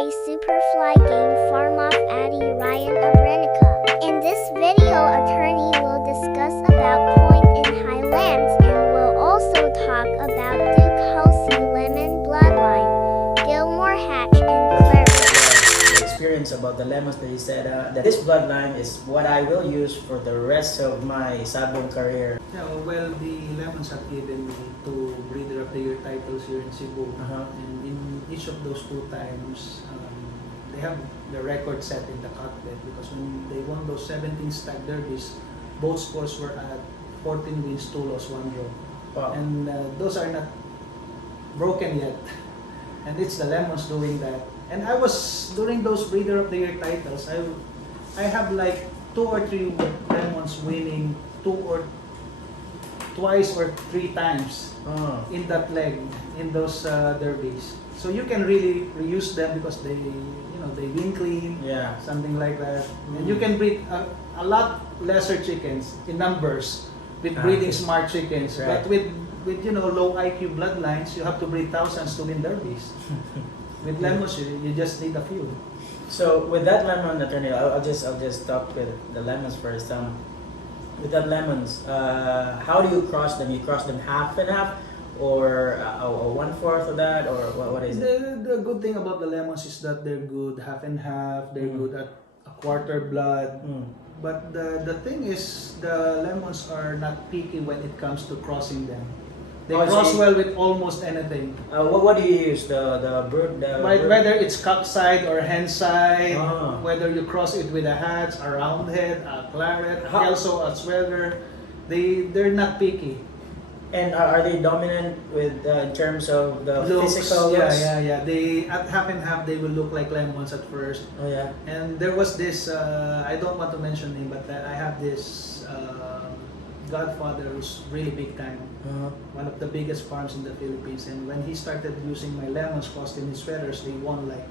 stray superfly game farm off atty abrenica. In this video, attorney will discuss about point in highlands and will also talk about hulsey lemon bloodline, gilmore hatch, and clarets. The experience about the lemons that he said that this bloodline is what I will use for the rest of my sabong career. Yeah, well, the lemons have given me 2 breeder of the year titles here in Cebu. And in each of those 2 times, they have the record set in the cockpit because when they won those 17 stag derbies, both scores were at 14 wins, 2 losses, 1 draw. Wow. And those are not broken yet. And it's the lemons doing that. And I was, during those breeder of the year titles, I have like 2 or 3 lemons winning 2 or 3 times in that leg in those derbies. So you can really reuse them because they win clean, something like that. And you can breed a lot lesser chickens in numbers with breeding smart chickens. Right. But with low IQ bloodlines, you have to breed thousands to win derbies. With lemons, you just need a few. So with that lemon, attorney, I'll just stop with the lemons first. With that lemons, how do you cross them? You cross them half and half, or 1/4 of that, or what is it? The good thing about the lemons is that they're good half and half. They're good at a quarter blood. But the thing is, the lemons are not picky when it comes to crossing them. They cross well with almost anything. What do you use? The brood? Whether it's cock side or hen side, whether you cross it with a hatch, a round head, a claret, also a sweater, they're not picky. And are they dominant with in terms of the Looks, physical looks? Yeah. They at half and half they will look like lemons at first. Oh yeah. And there was this I don't want to mention him, but I have this godfather who's really big time. One of the biggest farms in the Philippines. And when he started using my lemons crossed in his sweaters, they won like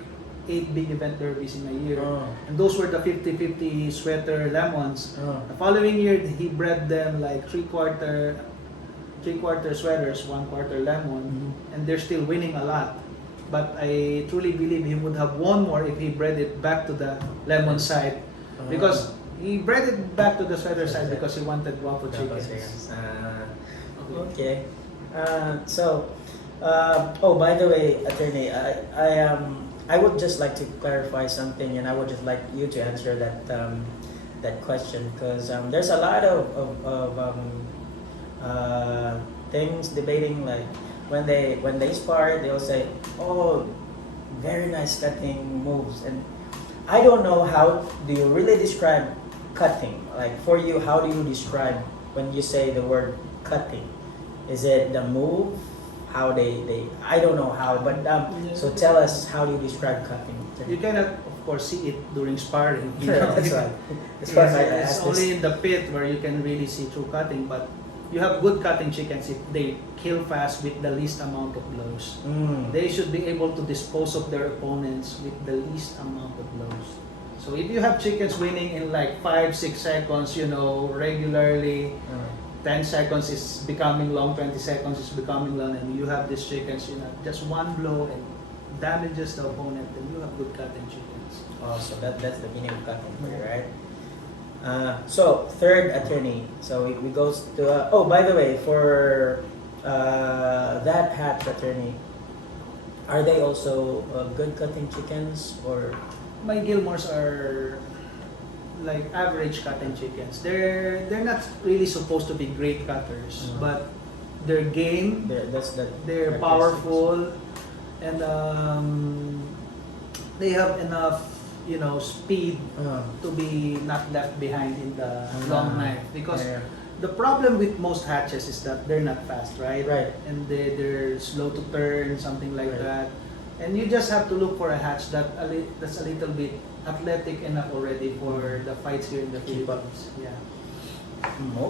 8 big event derbies in a year. And those were the 50-50 sweater lemons. The following year, he bred them like 3/4 sweaters, 1/4 lemon, and they're still winning a lot. But I truly believe he would have won more if he bred it back to the lemon side, because he bred it back to the sweater side because he wanted guapo chickens. Okay. Oh, by the way, attorney, I would just like to clarify something, and I would just like you to answer that question, because there's a lot of things debating, like when they spar, they'll say, "Oh, very nice cutting moves," and I don't know, how do you really describe cutting? Like for you, how do you describe when you say the word cutting? Is it the move? How they I don't know how, but so tell us, how do you describe cutting? You cannot, of course, see it during sparring. That's right. It's only in the pit where you can really see through cutting, but you have good cutting chickens if they kill fast with the least amount of blows. They should be able to dispose of their opponents with the least amount of blows. So if you have chickens winning in like 5-6 seconds, regularly, 10 seconds is becoming long, 20 seconds is becoming long, and you have these chickens, just one blow and damages the opponent, then you have good cutting chickens. Oh, so that's the meaning of cutting for you, right? So third, attorney. So we goes to oh, by the way, for that hatch, attorney, are they also good cutting chickens, or? My Gilmores are like average cutting chickens. They're not really supposed to be great cutters, but they're game. They're powerful, and they have enough speed to be not left behind in the long knife, because the problem with most hatches is that they're not fast, right? And they're slow to turn, something like that. And you just have to look for a hatch that's a little bit athletic enough already for the fights here in the Philippines.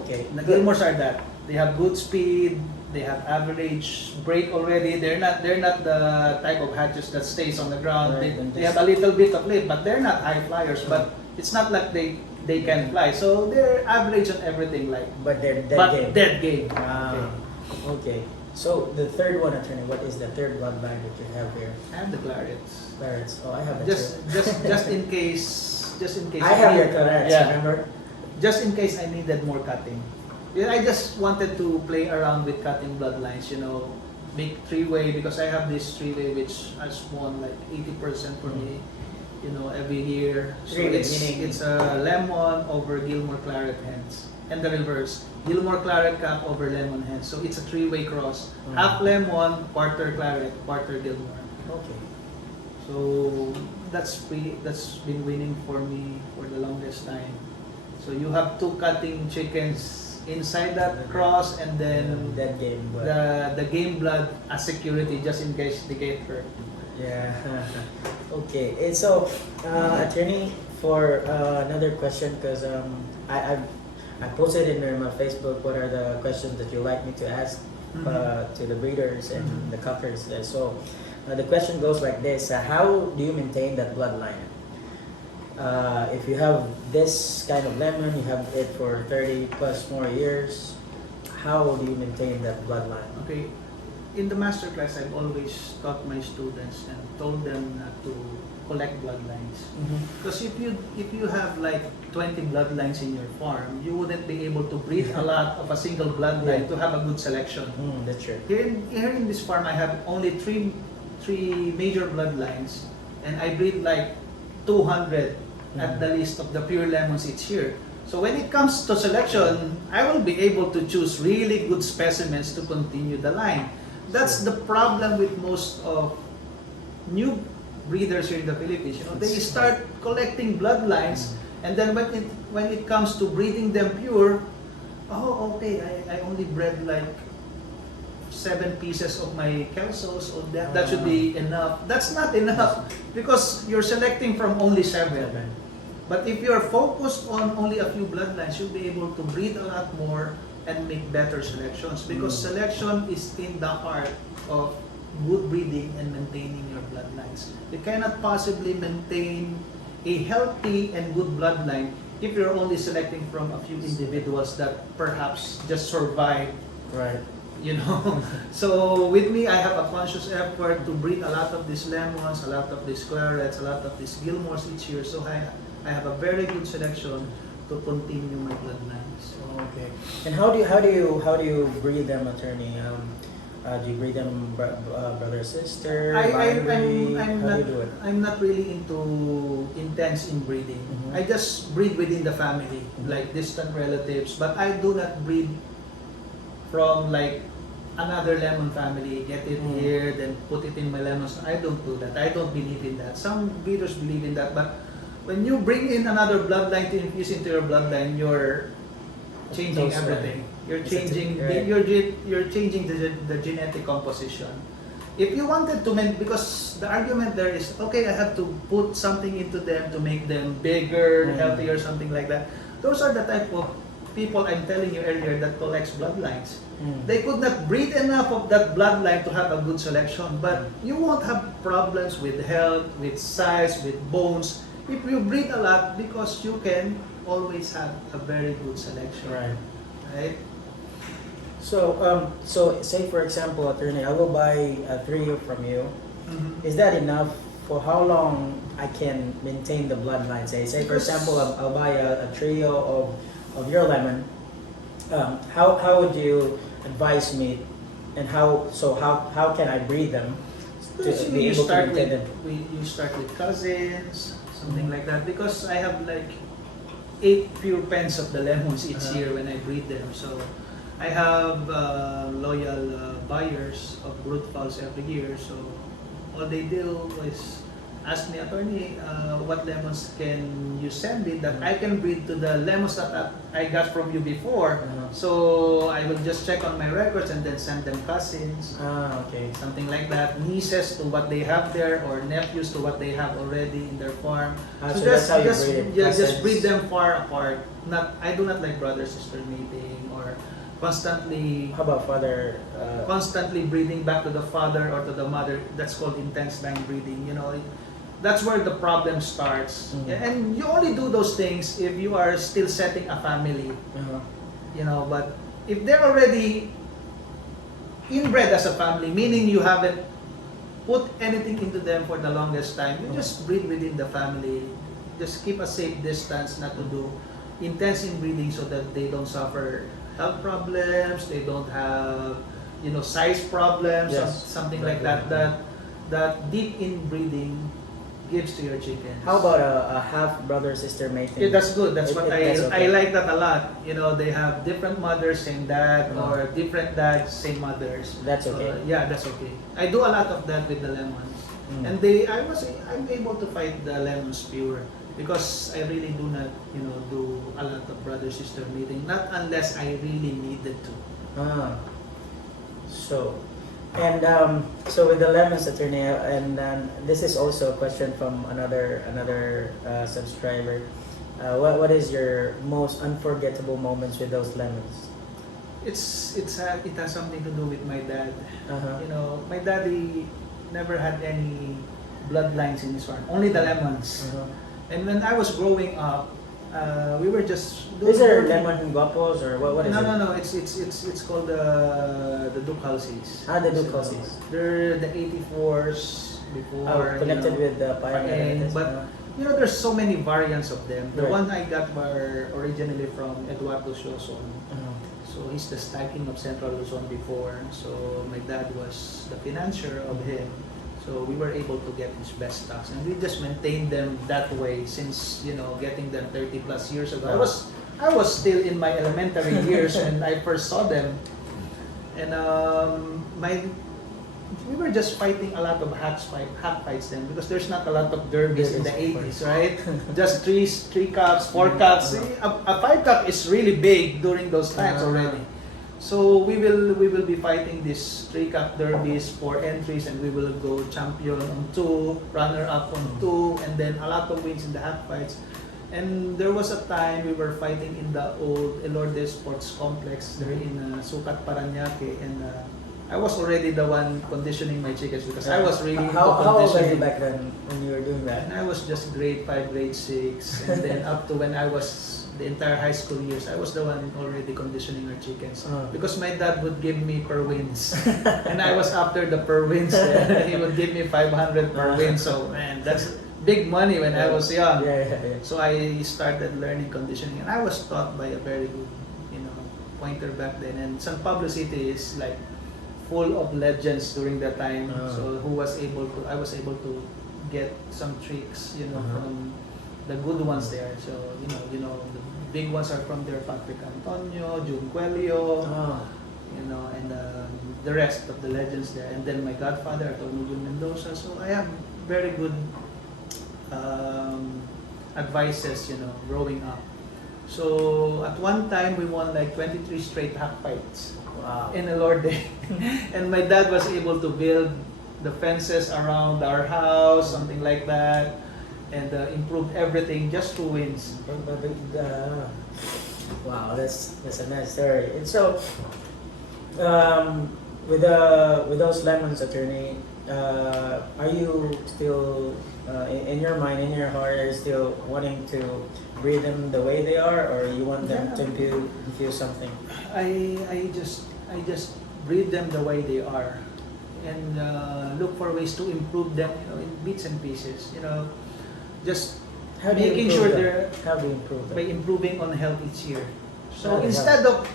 Okay. The Gilmores are that. They have good speed. They have average break already. They're not the type of hatches that stays on the ground. They have a little bit of lift, but they're not high flyers. But it's not like they can fly. So they're average on everything, like. But they're dead game. Dead game. Okay. So the third one, attorney, what is the third bloodline that you have here? And the clarets. Clarets. Oh, I have that Just too. just in case, just in case. I have your clarets, Yeah. remember? Just in case I needed more cutting. Yeah, I just wanted to play around with cutting bloodlines, you know, make three-way, because I have this three-way which has won like 80% for me, you know, every year. So Really? it's a lemon over Gilmore claret hens, and the reverse, Gilmore claret cap over lemon hens. So it's a three-way cross, half lemon, quarter claret, quarter Gilmore. Okay. So that's been winning for me for the longest time. So you have two cutting chickens inside that cross, and then that game, but the game blood as security, just in case they get hurt. yeah. Okay. And so, attorney, for another question, because I posted in my Facebook what are the questions that you like me to ask to the breeders and the cutters. So the question goes like this: how do you maintain that bloodline? If you have this kind of lemon, you have it for 30 plus more years, how do you maintain that bloodline? Okay, in the master class, I've always taught my students and told them not to collect bloodlines. Because if you have like 20 bloodlines in your farm, you wouldn't be able to breed a lot of a single bloodline to have a good selection. That's true. Here in this farm, I have only three major bloodlines, and I breed like 200 at the least of the pure lemons each year. So when it comes to selection, I will be able to choose really good specimens to continue the line. That's the problem with most of new breeders here in the Philippines. You know, they start collecting bloodlines, and then when it comes to breeding them pure, oh okay, I only bred like 7 pieces of my kelsos, so that should be enough. That's not enough, because you're selecting from only 7. But if you're focused on only a few bloodlines, you'll be able to breed a lot more and make better selections, because selection is in the heart of good breeding and maintaining your bloodlines. You cannot possibly maintain a healthy and good bloodline if you're only selecting from a few individuals that perhaps just survive. Right. You know, so with me, I have a conscious effort to breed a lot of these lemons, a lot of these clarets, a lot of these Gilmores each year. So I have a very good selection to continue my bloodlines. Okay. And how do you breed them, attorney? Do you breed them brother sister? I'm how do you do it? I'm not really into intense inbreeding. I just breed within the family, like distant relatives. But I do not breed from like another lemon family, get it here, then put it in my lemons. I don't do that. I don't believe in that. Some breeders believe in that, but when you bring in another bloodline to infuse into your bloodline, you're changing everything. You're changing you're changing the genetic composition. If you wanted to make, because the argument there is, okay, I have to put something into them to make them bigger, healthier, something like that. Those are the type of people I'm telling you earlier that collects bloodlines. They could not breed enough of that bloodline to have a good selection, but you won't have problems with health, with size, with bones if you breed a lot, because you can always have a very good selection. Right? So say for example, attorney, I will buy 3 from you. Is that enough? For how long I can maintain the bloodline? Say for example, I'll buy a trio of your lemon. How would you advise me, and how can I breed them to be able to maintain them? You start with cousins, something like that, because I have like 8 pure pens of the lemons each year when I breed them. So I have loyal buyers of brood fowls every year. So all they do is ask me, attorney, what lemons can you send me that I can breed to the lemons that I got from you before. So I will just check on my records and then send them cousins, Okay. something like that, nieces to what they have there, or nephews to what they have already in their farm. So that's how you breed it. Just breed them far apart. I do not like brother-sister mating, or constantly How about father? constantly breeding back to the father or to the mother. That's called intense line breeding. You know, that's where the problem starts. And you only do those things if you are still setting a family. You know, but if they're already inbred as a family, meaning you haven't put anything into them for the longest time. You just breed within the family. Just keep a safe distance, not to do intense inbreeding so that they don't suffer health problems, they don't have, you know, size problems, Yes. something like that. That deep inbreeding gives to your chickens. How about a half brother sister mating? Yeah, that's good. That's what That's okay. I like that a lot. You know, they have different mothers, same dad, or different dads, same mothers. That's okay. Yeah, that's okay. I do a lot of that with the lemons, and I'm able to fight the lemons pure because I really do not, you know, do a lot of brother sister mating, not unless I really needed to. So with the lemons, attorney, and this is also a question from another subscriber. What is your most unforgettable moments with those lemons? It has something to do with my dad. Uh-huh. You know, my daddy never had any bloodlines in his farm, only the lemons. Uh-huh. And when I was growing up, we were just These are lemon guapos or what is it? No. It's called the Duke Hulseys. The Duke Hulseys. They're the 84s before. Connected with the pioneer. But you know, there's so many variants of them. The Right. one I got were originally from Eduardo Shoson. Uh-huh. So he's the stacking of Central Luzon before. So my dad was the financier of him. So we were able to get his best stocks, and we just maintained them that way since, you know, getting them 30 plus years ago. I was still in my elementary years when I first saw them, and we were just fighting a lot of hack fights then because there's not a lot of derbies in the 80s, right? Just three cups, 4 cups. A 5 cup is really big during those times already. So we will be fighting these 3 cup derbies, 4 entries, and we will go champion on 2, runner up on 2, and then a lot of wins in the half fights. And there was a time we were fighting in the old Elorde Sports Complex there in Sucat, Parañaque, and I was already the one conditioning my chickens because I was really into How old were you conditioning. back then when you were doing that? And I was just grade 5, grade 6, and then up to when I was the entire high school years, I was the one already conditioning our chickens because my dad would give me per wins, and I was after the per wins. He would give me 500 per win. So man, that's big money when I was young. Yeah. So I started learning conditioning, and I was taught by a very good, you know, pointer back then. And San Pablo City is like full of legends during that time. So I was able to get some tricks, you know, from the good ones there. So you know the big ones are from there, Patrick Antonio, June Cuello, you know, and the rest of the legends there. And then my godfather, Antonio Jun Mendoza. So I have very good advices, you know, growing up. So at one time we won like 23 straight hack fights. Wow. In Elorde. And my dad was able to build the fences around our house, something like that, and improve everything just to wins. Wow, that's a nice story. And so, with those lemons, attorney, are you still in your mind, in your heart, are you still wanting to breed them the way they are, or you want them to infuse something? I just breed them the way they are, and look for ways to improve them, you know, in bits and pieces. You know, just How do you making improve sure them? they're How do you improve by them? improving on health each year. So Oh, instead of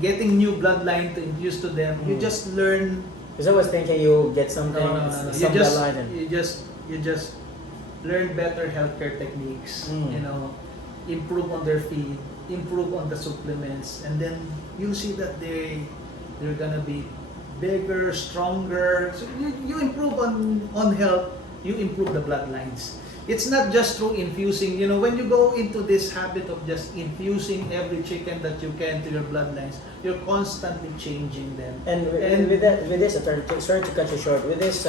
getting new bloodline to infuse to them, you just learn. Because I was thinking you get something, No. some bloodline and You just learn better healthcare techniques. Mm. You know, improve on their feed, improve on the supplements, and then you'll see that they're gonna be bigger, stronger. So you improve on health, you improve the bloodlines. It's not just through infusing. You know, when you go into this habit of just infusing every chicken that you can to your bloodlines, you're constantly changing them. And with this, attorney, sorry to cut you short. With this,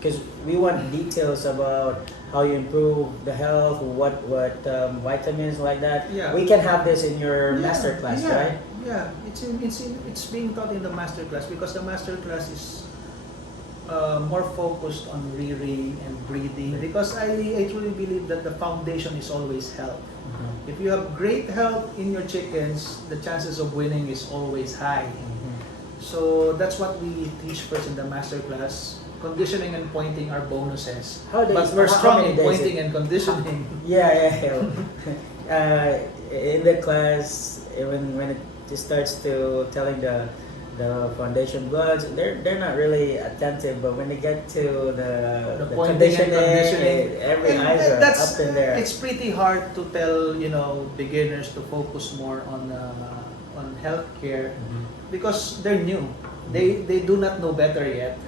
because we want details about how you improve the health, what vitamins like that. Yeah. We can have this in your master class, right? Yeah, it's being taught in the master class because the master class is more focused on rearing and breeding, because I truly believe that the foundation is always health. Mm-hmm. If you have great health in your chickens, the chances of winning is always high. Mm-hmm. So that's what we teach first in the master class. Conditioning and pointing are bonuses. But we're how strong many in days pointing and conditioning. Yeah. In the class, when it starts to telling the foundation bloods, they're not really attentive. But when they get to the Pointing and conditioning, every and eyes are that's, up in there. it's pretty hard to tell beginners to focus more on healthcare because they're new. They do not know better yet.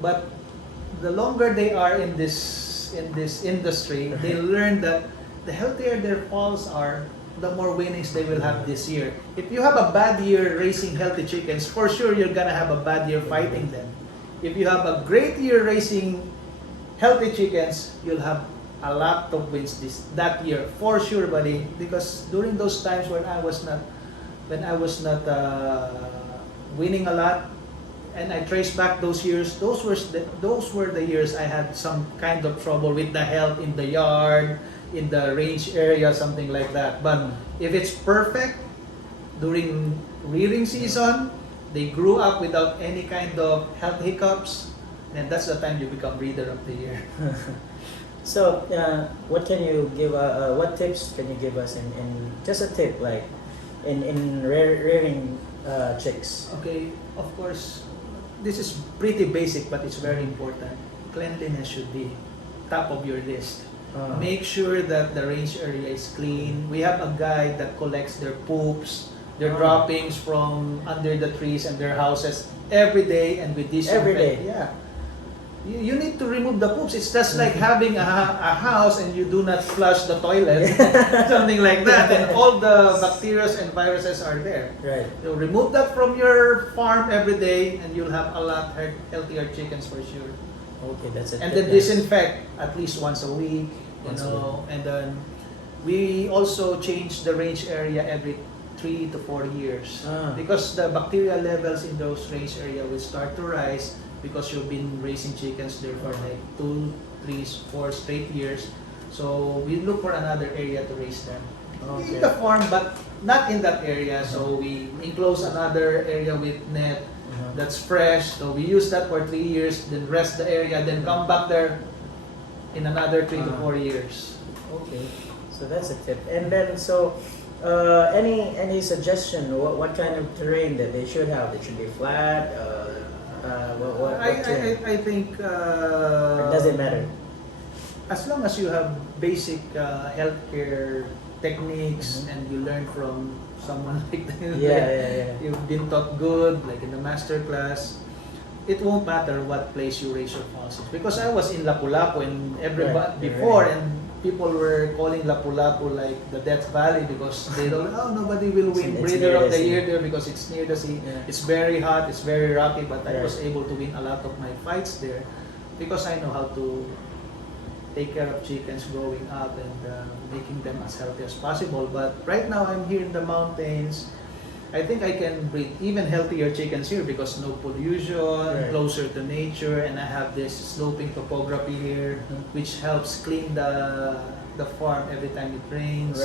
But the longer they are in this industry, they learn that the healthier their falls are, the more winnings they will have this year. If you have a bad year raising healthy chickens, for sure you're gonna have a bad year fighting them. If you have a great year raising healthy chickens, you'll have a lot of wins that year for sure, buddy. Because during those times when I was not winning a lot, and I trace back those years, those were the years I had some kind of trouble with the health in the yard, in the range area, something like that. But if it's perfect during rearing season, they grew up without any kind of health hiccups, and that's the time you become breeder of the year. So, what can you give? What tips can you give us in just a tip like in rearing chicks? Okay, of course, this is pretty basic, but it's very important. Cleanliness should be top of your list. Make sure that the range area is clean. We have a guy that collects their poops, their droppings from under the trees and their houses every day, and we disinfect. Every day? Yeah. You need to remove the poops. It's just like having a house and you do not flush the toilet, something like that, and all the bacteria and viruses are there. Right. So remove that from your farm every day, and you'll have a lot healthier chickens for sure. Okay, that's it. And then disinfect at least once a week, and then we also change the range area every 3 to 4 years because the bacterial levels in those range area will start to rise because you've been raising chickens there for like 2, 3, 4 straight years. So we look for another area to raise them. In the farm, but not in that area. So we enclose another area with net that's fresh. So we use that for 3 years, then rest the area, then come back there in another 3 to 4 years. Okay, so that's a tip. And then any suggestion? What kind of terrain that they should have? It should be flat. I think does it matter? As long as you have basic healthcare techniques and you learn from someone like that, you've been taught good, like in the master class, it won't matter what place you raise your foxes. Because I was in Lapu-Lapu and and people were calling Lapu-Lapu like the Death Valley because they don't, nobody will win breeder of the year there because it's near the sea. It's very hot, it's very rocky, but I was able to win a lot of my fights there because I know how to take care of chickens growing up and making them as healthy as possible. But right now I'm here in the mountains. I think I can breed even healthier chickens here because no pollution, closer to nature, and I have this sloping topography here, which helps clean the farm every time it rains.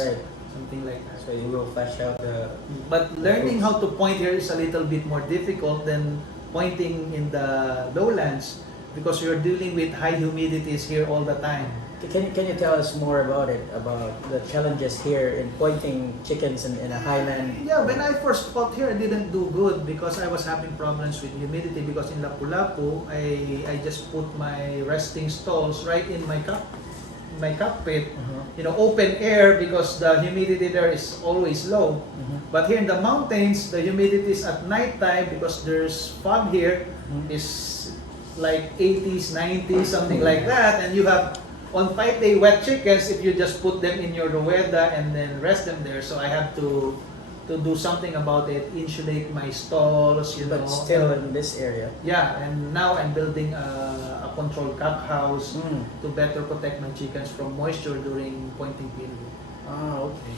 Something like that. So you will flush out the. But learning how to point here is a little bit more difficult than pointing in the lowlands because you're dealing with high humidities here all the time. Can you tell us more about it, about the challenges here in pointing chickens in a highland? Yeah, when I first fought here, I didn't do good because I was having problems with humidity because in Lapu-Lapu, I just put my resting stalls right in my cockpit, open air because the humidity there is always low. But here in the mountains, the humidity is at night time because there's fog here, is like 80s, 90s, something like that, and you have on 5-day wet chickens if you just put them in your rueda and then rest them there. So I have to do something about it, insulate my stalls, But still in this area. Yeah, and now I'm building a controlled cock house to better protect my chickens from moisture during pointing period. Okay.